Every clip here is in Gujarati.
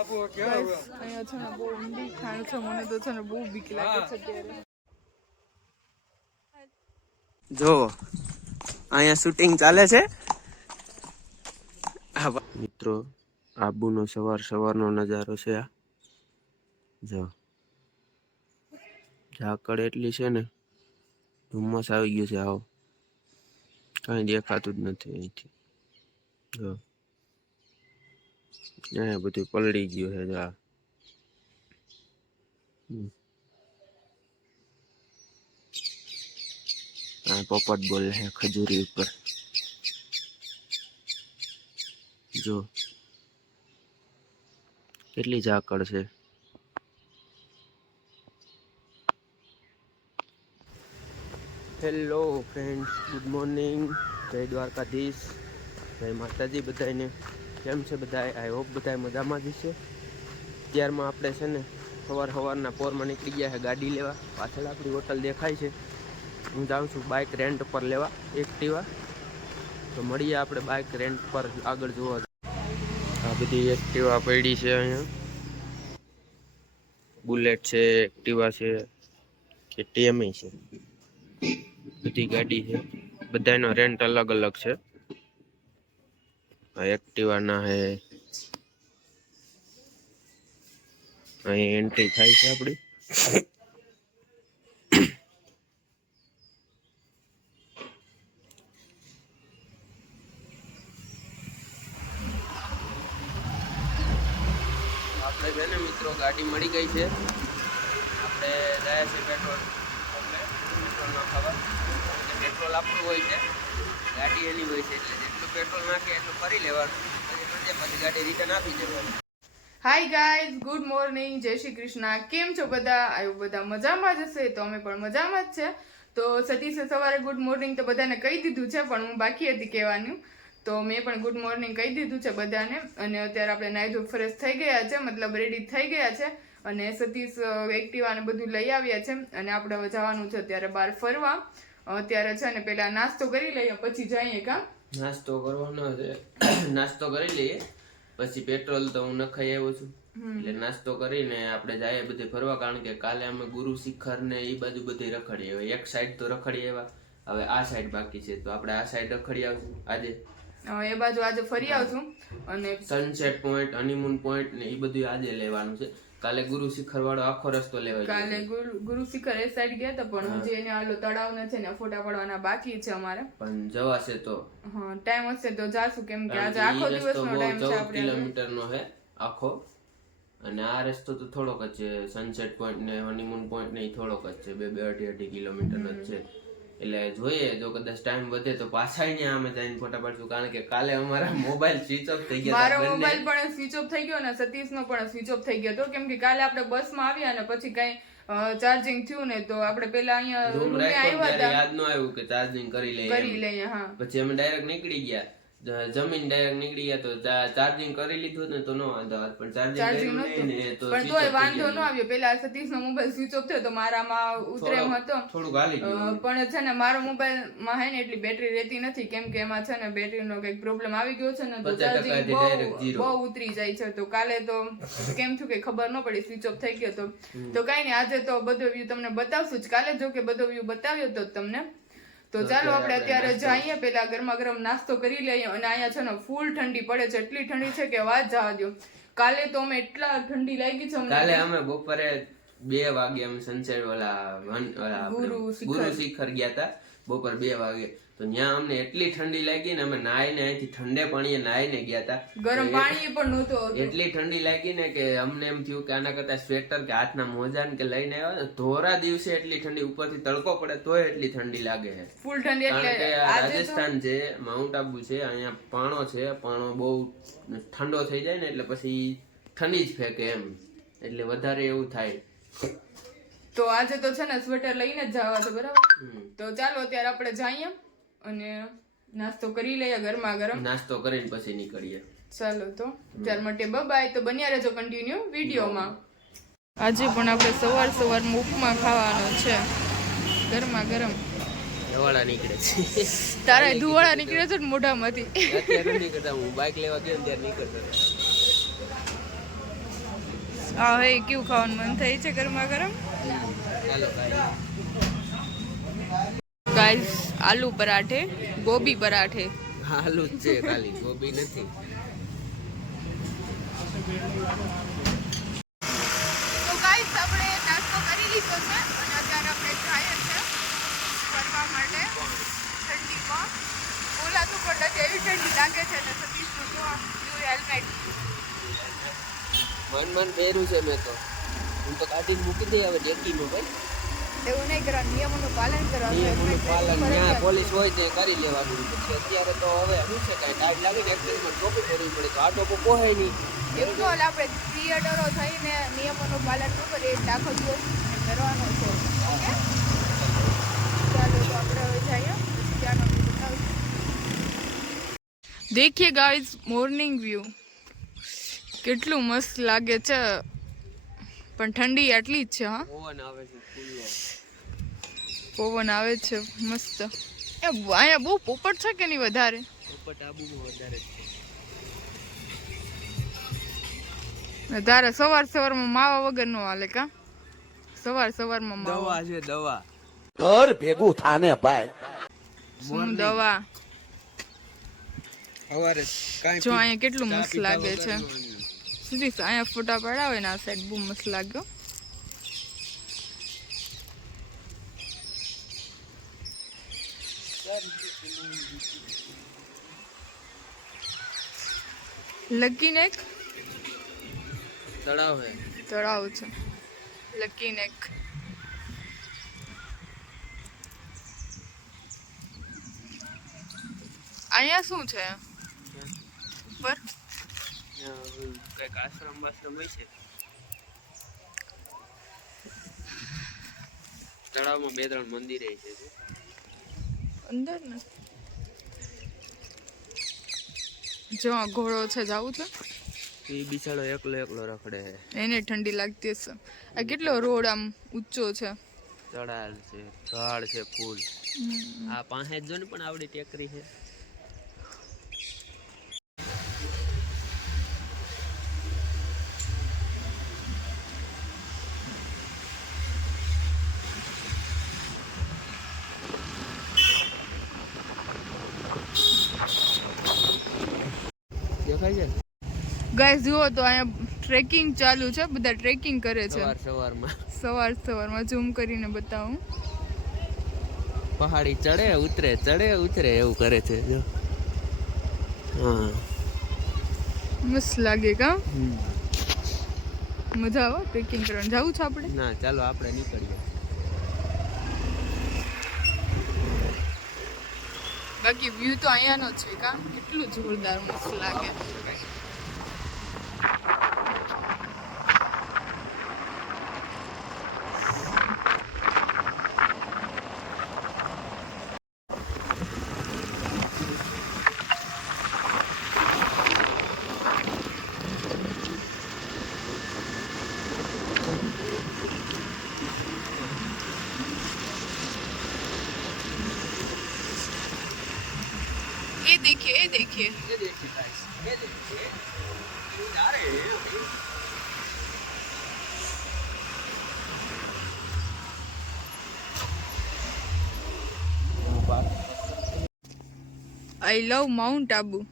અહીંયા છે ને બહુ ઊંડી ખાણ છે, મને તો છે ને બહુ બીક લાગે છે અત્યારે. જો અહીંયા શૂટિંગ ચાલે છે મિત્રો. આબુનો સવારનો નજારો છે આ. જો ઝાકળ એટલી છે ને, ધુમ્મસ આવી ગયું છે. આવો કઈ દેખાતું જ નથી અહીંથી. જો અહીંયા બધું પલળી ગયું છે. આ પોપટ બોલે છે ખજૂરી ઉપર. જો કેટલી ઝાકળ છે. હેલો ફ્રેન્ડ્સ, ગુડ મોર્નિંગ, જય દ્વારકાધીશ, જય માતાજી બધાને. કેમ છે બધા? આઈ હોપ બધા મજામાં જ છે. ત્યારમાં આપણે છે ને સવારના પોરમાં નીકળી ગયા છે ગાડી લેવા. પાછળ આપણી હોટલ દેખાય છે. હું જાઉં છું બાઇક રેન્ટ પર લેવા, એક્ટિવા. તો મળીએ આપણે બાઇક રેન્ટ પર આગળ જોવા. આ બધી એક્ટિવા પડી છે અહીંયા. બુલેટ છે, એક્ટિવા છે, KTM છે, બધી ગાડી છે. બધાનો રેન્ટ અલગ અલગ છે. આ એક્ટિવા ના હે. અહીં એન્ટ્રી થાય છે આપણી. આપણે છે ને મિત્રો ગાડી મળી ગઈ છે. આપણે ગયા છે પેટ્રોલ ના ખબર કે પેટ્રોલ આપણું હોય છે, ગાડી એની હોય છે. એટલે જેટલું પેટ્રોલ નાખે એટલું ફરી લેવાનું, પછી ગાડી રિટર્ન આપી દેવાની. હાય ગાઈઝ, ગુડ મોર્નિંગ, જય શ્રી કૃષ્ણ. કેમ છો બધા? આયુ બધા મજામાં જ હશે. તો અમે પણ મજામાં જ છે. તો સતીશે સવારે ગુડ મોર્નિંગ તો બધાને કહી દીધું છે, પણ હું બાકી હતી કહેવાનું. તો મેં પણ ગુડ મોર્નિંગ કહી દીધું છે બધાને. અને અત્યારે આપણે નાહી ધોઈ ફ્રેશ થઈ ગયા છે, મતલબ રેડી થઈ ગયા છે. અને સતીશ એક્ટિવા ને બધું લઈ આવ્યા છે. અને આપણે હવે જવાનું છે અત્યારે બહાર ફરવા. અત્યારે છે ને પેલા નાસ્તો કરી લઈએ, પછી જઈએ. કામ નાસ્તો કરવાનો છે, નાસ્તો કરી લઈએ પછી પેટ્રોલ તો હું નખાઈ આવ્યો છું. એટલે નાસ્તો કરીને આપણે જઈએ બધે ફરવા. કારણ કે કાલે અમે ગુરુ શિખર ને એ બાજુ બધે રખડીએ. હવે એક સાઈડ તો રખડી આવ્યા, હવે આ સાઈડ બાકી છે. તો આપણે આ સાઈડ રખડી આવશું આજે. એ બાજુ આજે ફરી આવશું. અને સનસેટ પોઈન્ટ, હનીમૂન પોઈન્ટ ને એ બધું આજે લેવાનું છે. કાલે ગુરુ શિખર વાળો આખો રસ્તો લેવાય. કાલે ગુરુ શિખર એ સાઈડ ગયા હતા, પણ જે એને આલો તળાવ ને છે ને ફોટા પાડવાના બાકી છે અમારે. પણ જવાશે તો હા, ટાઈમ હશે તો જાશું. કેમ કે આજે આખો દિવસનો ટાઈમ છે. 14 કિલોમીટરનો છે આખો. અને આ રસ્તો તો થોડોક જ છે. સનસેટ પોઈન્ટ ને હનીમૂન પોઈન્ટ ને થોડોક જ છે. 2-2.5 કિલોમીટર જ છે. એટલે જોઈએ, જો કદાચ ટાઈમ વધે તો પાછા અહીંયા અમે જઈને ફોટા પાડશું. કારણ કે કાલે અમારા મોબાઈલ સ્વિચ ઓફ થઈ ગયા. મારો મોબાઈલ પણ સ્વિચ ઓફ થઈ ગયો ને સતીશ નો પણ સ્વિચ ઓફ થઈ ગયો હતો. કેમ કે કાલે આપણે બસમાં આવ્યા ને પછી કઈ ચાર્જિંગ થયું ને, તો આપણે પેલા અહીંયા રૂમે આવ્યા હતા, યાદ ન આવ્યું કે ચાર્જિંગ કરી લઈએ. હા, પછી અમે ડાયરેક્ટ નીકળી ગયા. જમીન ડાયરેક્ટ નીકળી ગયા. તો ચાર્જિંગ કરી લીધું ને તો નો વાંધો આવે, પણ ચાર્જિંગ નહોતું. પણ તોય વાંધો ન આવ્યો. પેલા સતીશ નો મોબાઈલ સ્વિચ ઓફ થયો તો મારામાં ઉતરે એમ હતો, થોડું ગાલી ગયું. પણ છે ને મારો મોબાઈલ માં હે ને એટલી બેટરી રહેતી નથી. કેમ કે એમાં છે ને બેટરી નો કઈક પ્રોબ્લેમ આવી ગયો છે ને, તો ચાર્જિંગ બહુ ઉતરી જાય છે. તો કાલે તો કેમ થયું કે ખબર ન પડી, સ્વિચ ઓફ થઈ ગયો. તો કઈ નહીં, આજે તો બધો વ્યૂ તમને બતાવશું જ. કાલે જો કે બધો વ્યૂ બતાવ્યો તો તમને. તો ચાલો આપણે અત્યારે જઈએ, પેલા ગરમા ગરમ નાસ્તો કરી લઈએ. અને અહીંયા છે ને ફૂલ ઠંડી પડે છે, એટલી ઠંડી છે કે વાત જવા દો. કાલે તો અમે એટલા ઠંડી લાગી છે. કાલે અમે બપોરે 2 વાગે અમે સનસેટ ગુરુ શિખર ગયા હતા. બપોર 2 વાગે તો ત્યાં અમને એટલી ઠંડી લાગી ને, અમે નાઈને અહીંથી ઠંડે પાણીએ નાઈને ગયા હતા. ગરમ પાણી પણ નહોતું. એટલી ઠંડી લાગી ને કે અમને એમ થયું કે આના કરતા સ્વેટર કે હાથના મોજા કે લઈને આવ્યા. ધોરા દિવસે એટલી ઠંડી, ઉપરથી તડકો પડે તોય એટલી ઠંડી લાગે છે. ફૂલ ઠંડી. એટલે રાજસ્થાન છે, માઉન્ટ આબુ છે, અહીંયા પાણો છે. પાણો બહુ ઠંડો થઈ જાય ને એટલે પછી ઠંડી જ ફેંકે એમ, એટલે વધારે એવું થાય. તો આજે તો છે ને સ્વેટર લઈને જ જવા છે, બરાબર? તો ચાલો અત્યારે આપણે જઈએ અને નાસ્તો કરી લઈએ ગરમા ગરમ. નાસ્તો કરીને પછી નીકળીએ. ચાલો તો ત્યાર માટે બાય. તો બન્યા રહેજો કન્ટિન્યુ વિડીયોમાં. આજે પણ આપણે સવારમાં ઉપમા ખાવાનો છે, ગરમા ગરમ. ધુવાળા નીકળે છે. તારા ધુવાળા નીકળે છે ને મોઢામાંથી. અત્યારે નહીં કરતા, હું બાઇક લેવા ગયો ત્યારે નીકળતો. આ હે કેવું ખાવાનું મન થાય છે ગરમા ગરમ. ચાલો ગાઈસ આલુ પરાઠે, ગોબી પરાઠે. આલુ જ છે ખાલી, ગોબી નથી. તો ગાઈસ આપણે નાસ્તો કરી લીધો છે અને અત્યારે આપણે જઈએ છે ફરવા માટે ઠંડીમાં. બોલાતું પણ નથી, એવી ઠંડી લાગે છે ને સતીશનું જો ન્યુ હેલ્મેટ. મન પહેર્યું છે મેં તો. હું તો કાઢીને મૂકી દઈ હવે ડેકીમાં ભાઈ. એવું નહીં કરવાનું, નિયમોનું પાલન કરવાનું. નિયમોનું પાલન જ્યાં પોલીસ હોય તે કરી લેવાનું. પછી અત્યારે તો હવે શું છે કાંઈ ટાઈટ લાગે ને એક્સિડન્ટમાં ટોપી પહેરવી પડે તો આ ટોપો પોહાય નહીં. એવું તો આપણે ક્રિએટરો થઈને નિયમોનું પાલન ન કરીએ એટલે આખો દિવસ કરવાનો છે. ઓકે ચાલો તો આપણે હવે જઈએ ત્યાંનો બતાવીશું. देखिए गाइस मॉर्निंग व्यू કેટલું મસ્ત લાગે છે પણ ઠંડી આટલી જ છે. હા પવન આવે છે ખુલ્લો. પવન આવે છે મસ્ત. એ અહીંયા બહુ પોપટ છે કે નહીં વધારે? પોપટ આબુમાં વધારે છે. તારે સવારમાં માવા વગર નો હાલે કા? સવારમાં માવા દવા છે દવા. ઘર ભેગું થાને ભાઈ. શું દવા? સવારે કાંઈ જો અહીંયા કેટલું મસ્ત લાગે છે. સુધી અહીંયા ફોટા પડાવે ને આ સાઈડ બહુ મસ્ત લાગ્યો. લકી નેક તળાવ હે. તળાવ છે લકી નેક. અહીંયા શું છે ઉપર? કઈક આશ્રમ બાશ્રમ હોય છે. તળાવમાં 2-3 મંદિર છે અંદર ને. જો આ ઘોડો છે, જાવું છે. એ બિચારો એકલો રખડે છે. એને ઠંડી લાગતી હશે. આ કેટલો રોડ આમ ઊંચો છે. ચડાલ છે, ઝાડ છે, ફૂલ. આ પાસે જ જો ને પણ આવડી ટેકરી છે. દેખાય છે ગાઈસ જુઓ તો અહીંયા ટ્રેકિંગ ચાલુ છે, બધા ટ્રેકિંગ કરે છે સવારમાં ઝૂમ કરીને બતાવું. પહાડી ચડે ઉતરે એવું કરે છે જો. હા મસ્ત લાગે કા? મજા આવે ટ્રેકિંગ કરવાનું. જાવું છે આપણે? ના ચાલો આપણે નીકળીએ. બાકી વ્યૂ તો અહીંયાનો જ છે કા? કેટલું જોરદાર મસ્ત લાગે. ये देखिए आई लव माउंट आबू.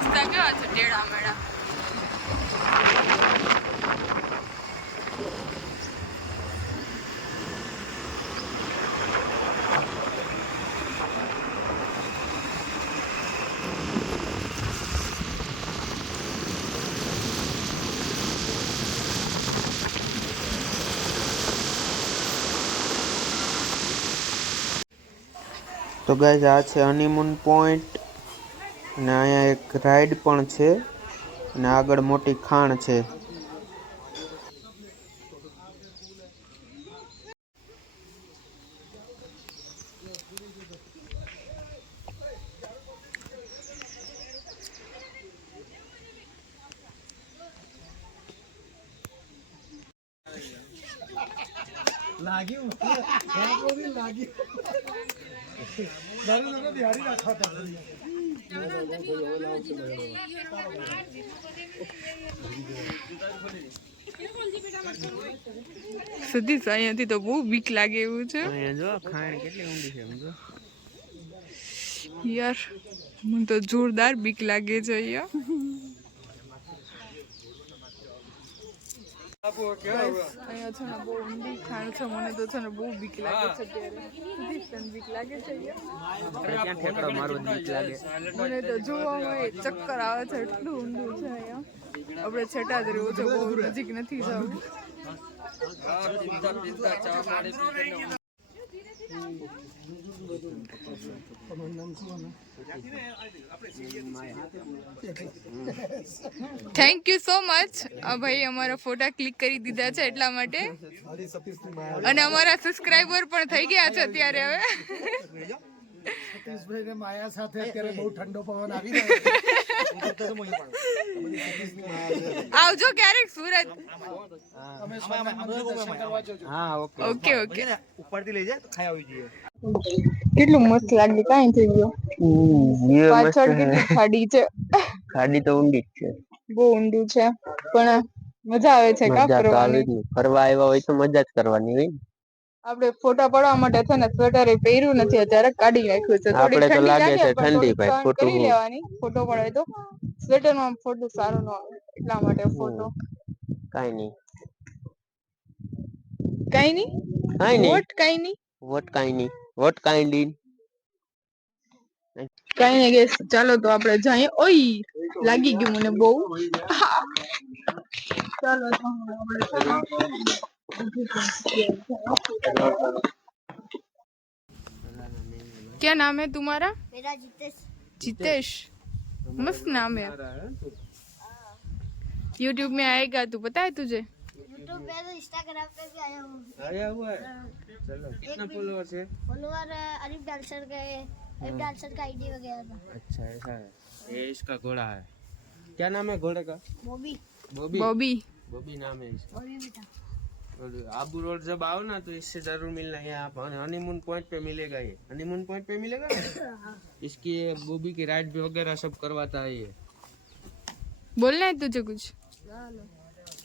રસ્તા કેવા છે ટેડા મેડા. તો ગાઈઝ આ છે હનીમૂન પોઈન્ટ અને અહીંયા એક રાઈડ પણ છે અને આગળ મોટી ખાણ છે. સતીશ અહીંયાથી તો બહુ બીક લાગે એવું છે જો ખાણ કેટલી ઊંડી છે સમજો. યાર મને તો જોરદાર બીક લાગે છે અહીંયા અહીંયા છે ને બહુ ઊંડી ખાણ છે મને તો છે ને બહુ બીક લાગે છે અત્યારે સતીશ તને બીક લાગે છે અહીંયા ક્યાં ઠેકડો મારવો બીક લાગે. મને તો જોવામાં ચક્કર આવે છે એટલું ઊંડું છે અહીંયા આપણે છેટા જ રહેવું છે બહુ નજીક નથી જવું થેન્ક યુ સો મચ ભાઈ અમારા ફોટા ક્લિક કરી દીધા છે એટલા માટે અને અમારા સબસ્ક્રાઇબર પણ થઈ ગયા છે અત્યારે હવે સતીશભાઈ ને માયા સાથે અત્યારે બહુ ઠંડો પવન આવી રહ્યો આવજો ક્યારેક સુરત તમે સ્વામિનારાયણ દર્શન કરવા જજો. હા ઓકે ઓકે ઓકે ઉપરથી લઈ જાય તો ખાઈ આવી જોઈએ. કેટલું મસ્ત લાગે કાંઈ થઈ ગયો પાછળ કેટલી ખાડી છે ગાડી તો ઊંડી જ છે. બહુ ઊંડું છે પણ મજા આવે છે કા મજા તો આવે ફરવાની જ ને. ફરવા આવ્યા હોય તો મજા જ કરવાની હોય ને. આપણે ફોટા પાડવા માટે છે ને સ્વેટર એ પહેર્યું નથી અત્યારે કાઢી નાખ્યું છે થોડી આપણે તો ઠંડી લાગે લાગે છે પણ ઠંડી થોડી ભાઈ, સહન ખોટું કરી લેવાની ફોટો પડાય તો સ્વેટર માં ફોટો સારો ન આવે એટલા માટે ફોટો કાઈ નહીં કઈ નહીં કાઈ નહીં વોટ કઈ નહીં વોટ કાઈ નહીં વોટ કાઈ નહીં. કઈ નહીં ગેસ ચાલો તો આપણે જઈએ ઓય લાગી ગયું મને બહુ ચાલો તો આપણે क्या नाम है तुम्हारा मेरा जितेश जितेश मस्त नाम है यूट्यूब में आएगा तू पता है तुझे यूट्यूब पे तो इंस्टाग्राम पे भी आया हूँ आया हुआ है. चलो कितना फॉलोअर्स है? फॉलोवर अरिफ डांसर का है अरिफ डांसर का आईडी वगैरह था अच्छा ऐसा है. ये इसका घोड़ा है. क्या नाम है घोड़े का? बॉबी बॉबी. बॉबी बॉबी नाम है इसका. बॉबी बेटा और आबू रोड जब आओ ना तो इससे जरूर मिलना है. यहाँ पर हनीमून पॉइंट पे मिलेगा. ये हनीमून पॉइंट पे मिलेगा ना. इसकी ये बॉबी की राइड भी वगैरह सब करवाता है ये. बोलना है तुझे कुछ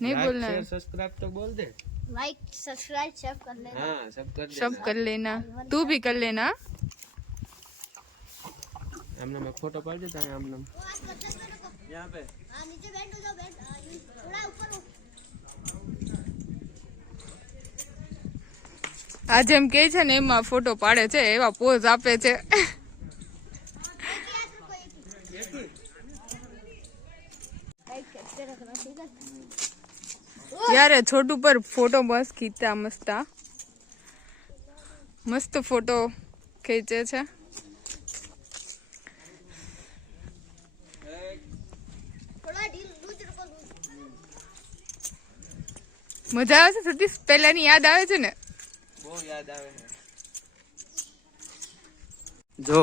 नहीं लाइक, बोलना शेयर, है सब्सक्राइब तो बोल दे. लाइक सब्सक्राइब सब कर लेना हाँ सब कर दे. सब कर लेना तू भी कर लेना हमने मैं फोटो पाड़ देता है हमने यहाँ पे. हाँ नीचे बैठ हो जाओ बैठ थोड़ा ऊपर हो આ જેમ કે છે ને એમાં ફોટો પાડે છે એવા પોઝ આપે છે यार छोटू पर फोटो बस खींचता मस्ता मस्त फोटो खींचे છે थोड़ा ढील लूज रखो लूज મજા આવે છે સતીશ પહેલાની યાદ આવે છે ને બહુ યાદ આવે છે. જો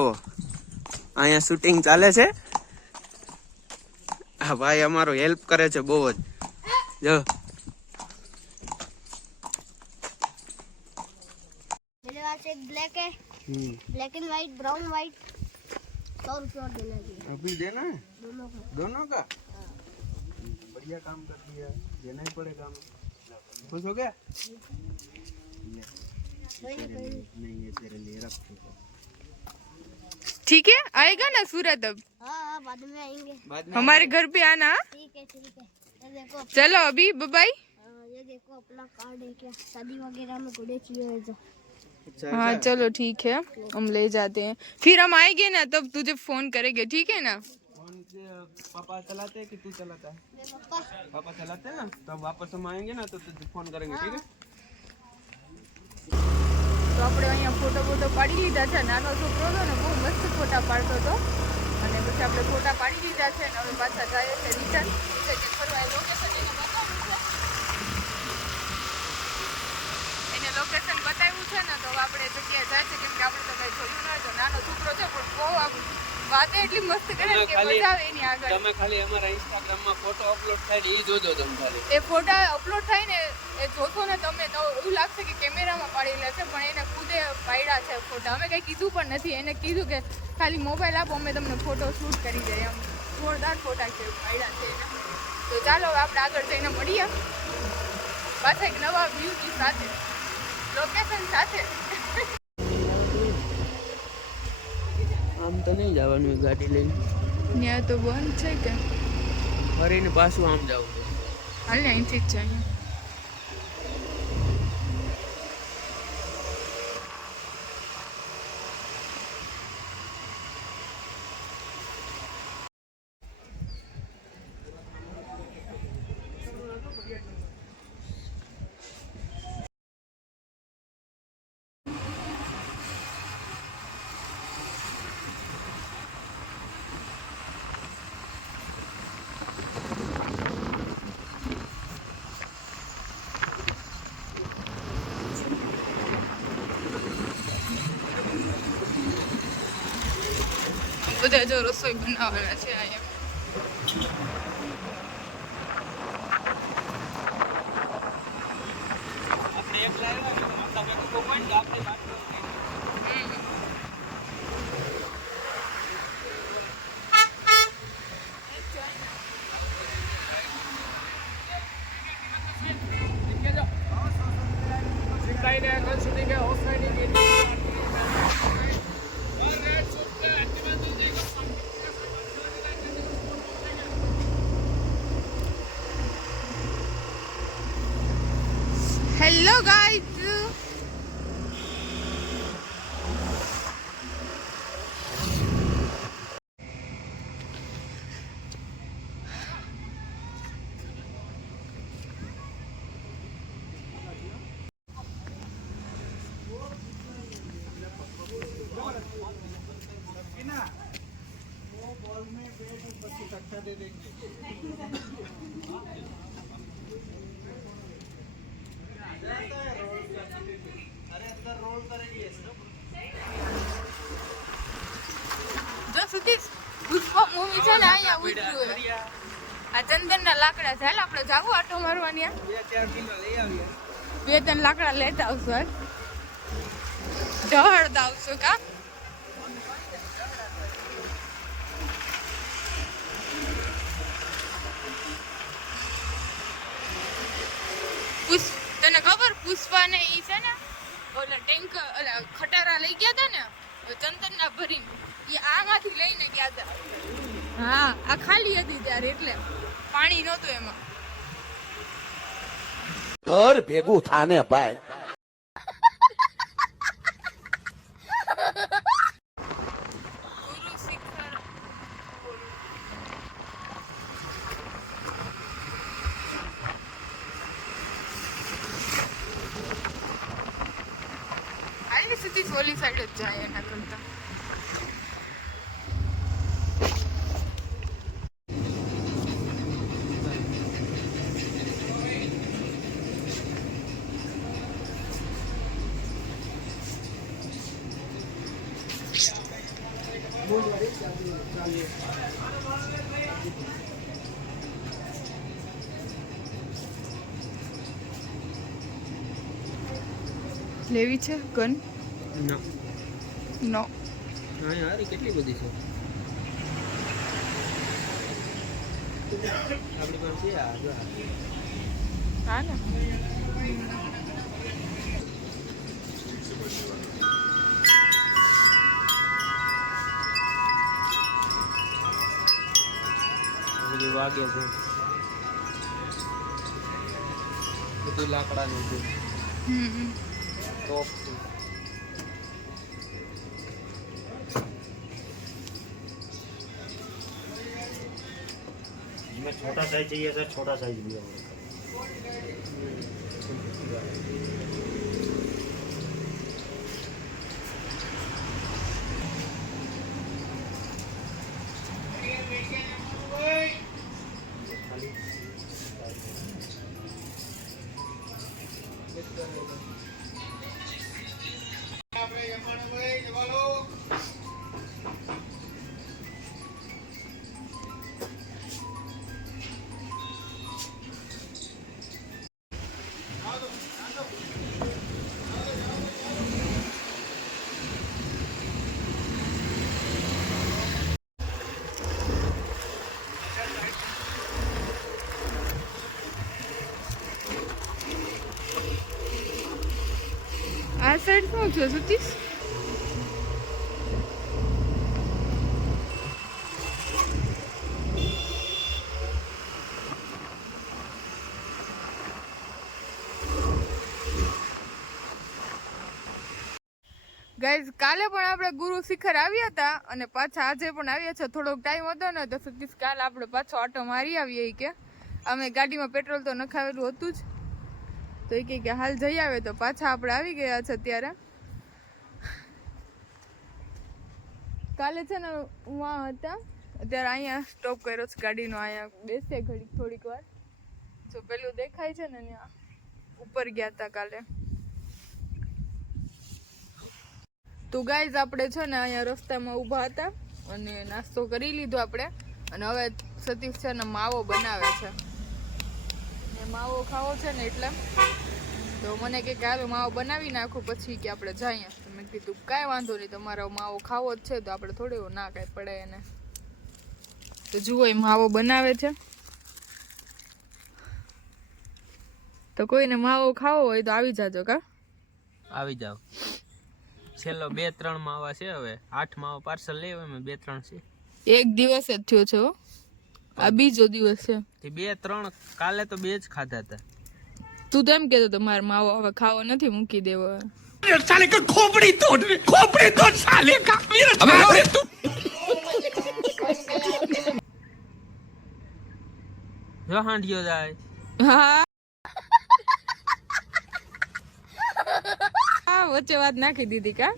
અહીંયા શૂટિંગ ચાલે છે. આ ભાઈ અમારો હેલ્પ કરે છે બહુ જ. જો मेरे पास एक ब्लैक है black and white brown white 100 रुपये और देना चाहिए अभी देना है दोनों को दोनों का. बढ़िया काम कर दिया. देना ही पड़ेगा हमें. खुश हो गया? नहीं ये तेरे लिए रख. ठीक है आएगा ना सूरत अब हाँ हाँ बाद में आएंगे बाद में हमारे घर पे आना ठीक है ये देखो चलो अभी बाय ये देखो अपना कार्ड है क्या शादी वगैरह में घोड़े चाहिए तो अच्छा हाँ चलो ठीक है हम ले जाते हैं फिर हम आएंगे ना तब तुझे फोन करेंगे ठीक है ना फोन से पापा चलाते हैं कि तू चलाता है? मेरे पापा पापा चलाते हैं ना तब वापस हम आएंगे ना तो तुझे फोन करेंगे. ठीक है. તો આપણે અહીંયા ફોટો ફોટો પાડી લીધા છે નાનો છોકરો હતો ને બહુ મસ્ત ફોટા પાડતો હતો અને પછી આપણે ફોટા પાડી લીધા છે અને હવે પાછા જાય છે રિટર્ન જે ફરવા લોકેશન એને બતાવ્યું છે એને લોકેશન બતાવ્યું છે ને તો હવે આપણે જગ્યાએ જાય છે કેમ કે આપણે તો કઈ જોયું ન હોય તો નાનો છોકરો છે પણ બહુ વાતે એટલી મસ્ત કરે ને કે મજા આવે એની આગળ. તમે ખાલી અમારા ઇન્સ્ટાગ્રામમાં ફોટો અપલોડ થાય ને એ જોજો તમે ખાલી. એ ફોટા અપલોડ થાય ને એ જોશો ને તમે તો એવું લાગશે કે કેમેરામાં પાડેલા છે, પણ એને ખુદે પાડ્યા છે ફોટા. અમે કંઈ કીધું પણ નથી, એને કીધું કે ખાલી મોબાઈલ આપો, અમે તમને ફોટો શૂટ કરી દઈએ. એમ જોરદાર ફોટા છે પાડ્યા છે એને. તો ચાલો હવે આપણે આગળ જઈને મળીએ પાછા એક નવા વ્યૂની સાથે, લોકેશન સાથે. આમ તો નહીં જવાનું ગાડી લઈને, ત્યાં તો બંધ છે કે ફરીને પાછું આમ જવું છે. હાલ ને અહીંથી જ જઈએ. બધા જો રસોઈ બનાવવાના છે અહીંયા. હેલો ગાઈઝ, જો સુધી પુષ્પા મૂવી છે ને અહીંયા ઉતર્યું છે. આ ચંદનના લાકડા છે. હાલ આપણે જાવું આટો મારવાની. 2-4 કિલો લઈ આવીએ. 2-3 લાકડા લેતા આવશું. ઢળતા આવશું કા. તને ખબર પુષ્પા ને ઈ છે ને ઓલા ટેન્ક ઓલા ખટારા લઈ ગયા હતા ને ચંદનના ભરીને, એ આમાંથી લઈને ગયા હતા. હા, આ ખાલી હતી ત્યારે, એટલે પાણી નહોતું એમાં. ઘર ભેગું થાને ભાઈ. ગુરુ શિખર આવી સુધી ઓલી સાઈડ જ જાય એના કરતા. લેવી છે ગન? ના નો. હા યાર, કેટલી બધી છે આપણી પાસે. આ જો હા ને. બધી વાગે છે, બધી લાકડાની છે. टॉप में छोटा साइज चाहिए सर, छोटा साइज भी है. સાઈડ શું છે સતીશ? ગાઈઝ કાલે પણ આપણે ગુરુ શિખર આવ્યા હતા અને પાછા આજે પણ આવ્યા છે. થોડોક ટાઈમ હતો ને તો સતીશ કાલે આપણે પાછો ઓટો મારી આવીએ કે અમે ગાડીમાં પેટ્રોલ તો નખાવેલું હતું જ, તો એ કે હાલ જઈ આવે, તો પાછા આપણે આવી ગયા છે. અત્યારે કાલે છે ને ઉવા હતા, અત્યારે અહીંયા સ્ટોપ કર્યો છે ગાડીનો, અહીંયા બેસે ઘડીક થોડીક વાર. જો પેલું દેખાય છે ને ત્યાં ઉપર ગયા હતા કાલે. તો ગાઈઝ આપણે છે ને અહીંયા રસ્તામાં ઊભા હતા અને નાસ્તો કરી લીધો આપણે, અને હવે સતીશ છે ને માવો બનાવે છે. ને માવો ખાવો છે ને એટલે તો મને કે હાલો માવો બનાવી નાખું પછી કે આપણે જઈએ. તો મેં કીધું કાંઈ વાંધો નહીં, તમારો માવો ખાવો જ છે તો આપણે થોડી ના કાંઈ પડે એને. તો જુઓ એ માવો બનાવે છે. તો કોઈને માવો ખાવો હોય તો આવી જાજો. કા આવી જાવ. છેલ્લો 2-3 માવા છે, હવે 8 માવા પાર્સલ લેવા, મેં 2-3 છે. એક દિવસ જ થયો છે હો, આ બીજો દિવસ છે. તે 2-3 કાલે તો 2 જ ખાધા હતા. તું તો એમ કહેતો તો મારે માવો હવે ખાવો નથી, મૂકી દેવો. साले का खोपड़ी तोड़ साले का मेरा જો હાંડિયો જાય. હા હા, વચ્ચે વાત નાખી દીધી. કા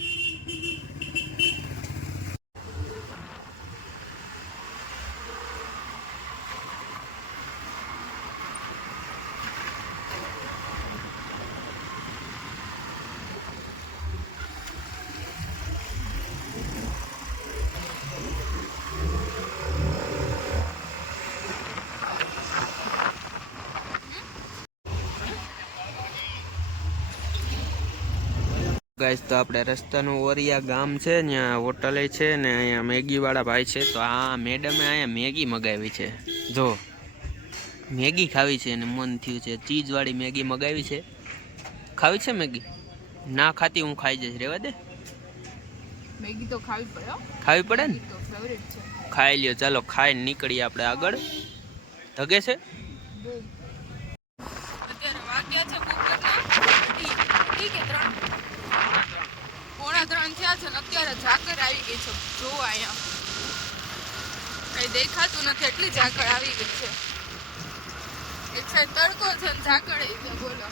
ગાઈસ તો આપણે રસ્તાનું ઓરિયા ગામ છે, ત્યાં હોટલે છે ને અહીંયા મેગી વાળા ભાઈ છે. તો આ મેડમે અહીંયા મેગી મગાવી છે. જો મેગી ખાવી છે અને મન થયું છે, ચીઝ વાળી મેગી મગાવી છે. ખાવી છે મેગી? ના ખાતી હું ખાઈ જઈશ, રેવા દે. મેગી તો ખાવી પડે હો. ખાવી પડે ને, તો ફેવરેટ છે. ખાઈ લ્યો. ચાલો ખાઈને નીકળીએ આપણે આગળ. ધગે છે. અત્યારે વાગ્યા છે બપોરના 3:45 થયા છે ને અત્યારે ઝાકળ આવી ગઈ છે. જો અહીંયા કઈ દેખાતું નથી, એટલી ઝાકળ આવી ગઈ છે. એક સાઈડ તડકો છે ને ઝાકળ છે. બોલો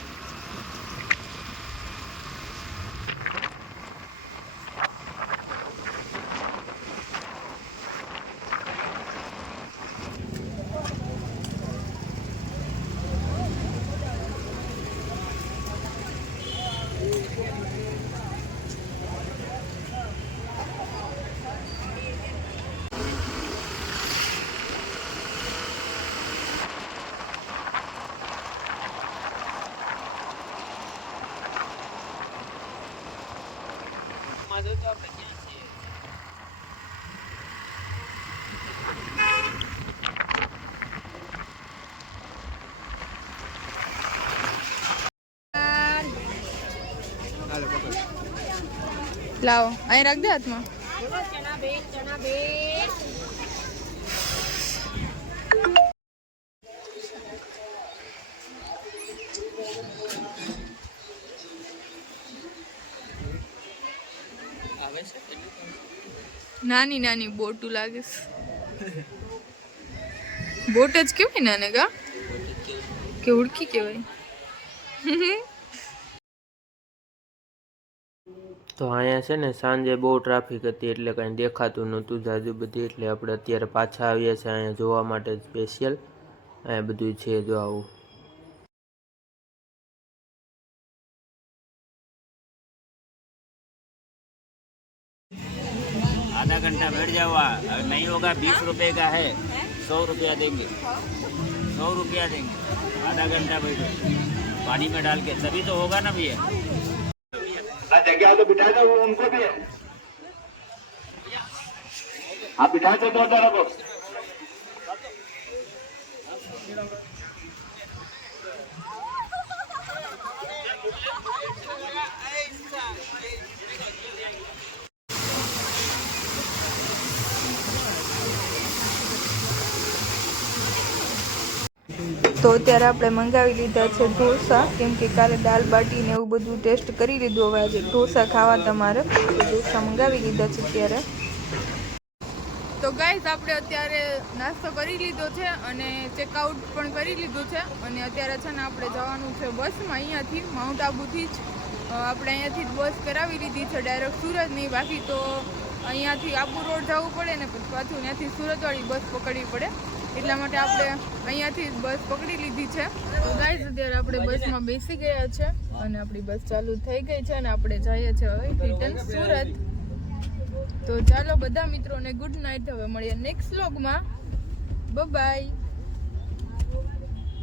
લાવો અહીં રાખ દે હાથમાં. નાની નાની બોટું લાગે છે. બોટ જ કેવાય નાને કા કે ઉડકી કેવાય. તો અહીંયા છે ને સાંજે બહુ ટ્રાફિક હતી એટલે કાંઈ દેખાતું નહોતું જાજુ બધી, એટલે આપણે અત્યારે પાછા આવીએ છીએ અહીંયા જોવા માટે સ્પેશિયલ. અહીંયા બધું છે જો આવું. आधा घंटा बैठ जाओ, अगर नहीं होगा 20 रुपए का है, 100 रुपया देंगे, 100 रुपया देंगे। आधा घंटा बैठो, पानी में डाल के, तभी तो होगा ना भैया। जगह तो बिठा दो उनको भी आप बिठा दो को તો અત્યારે આપણે મંગાવી લીધા છે ઢોસા, કેમ કે કાલે દાલ બાટી ને એવું બધું ટેસ્ટ કરી લીધું. હવે આજે ઢોસા ખાવા તમારે, ઢોસા મંગાવી લીધા છે અત્યારે. તો ગાઈઝ આપણે અત્યારે નાસ્તો કરી લીધો છે અને ચેકઆઉટ પણ કરી લીધું છે અને અત્યારે છે ને આપણે જવાનું છે બસમાં. અહીંયાથી માઉન્ટ આબુથી જ આપણે અહીંયાથી જ બસ કરાવી લીધી છે, ડાયરેક્ટ સુરત નહીં. બાકી તો અહીંયાથી આબુ રોડ જવું પડે ને પછી પાછું ત્યાંથી સુરતવાળી બસ પકડવી પડે, એટલા માટે આપણે અહીંયાથી જ બસ પકડી લીધી છે. તો ગાઈઝ અત્યારે આપણે બસમાં બેસી ગયા છે અને આપણી બસ ચાલુ થઈ ગઈ છે અને આપણે જઈએ છીએ હવે રિટર્ન સુરત. તો ચાલો બધા મિત્રોને ગુડ નાઇટ. હવે મળીએ નેક્સ્ટ વ્લોગમાં. બાય.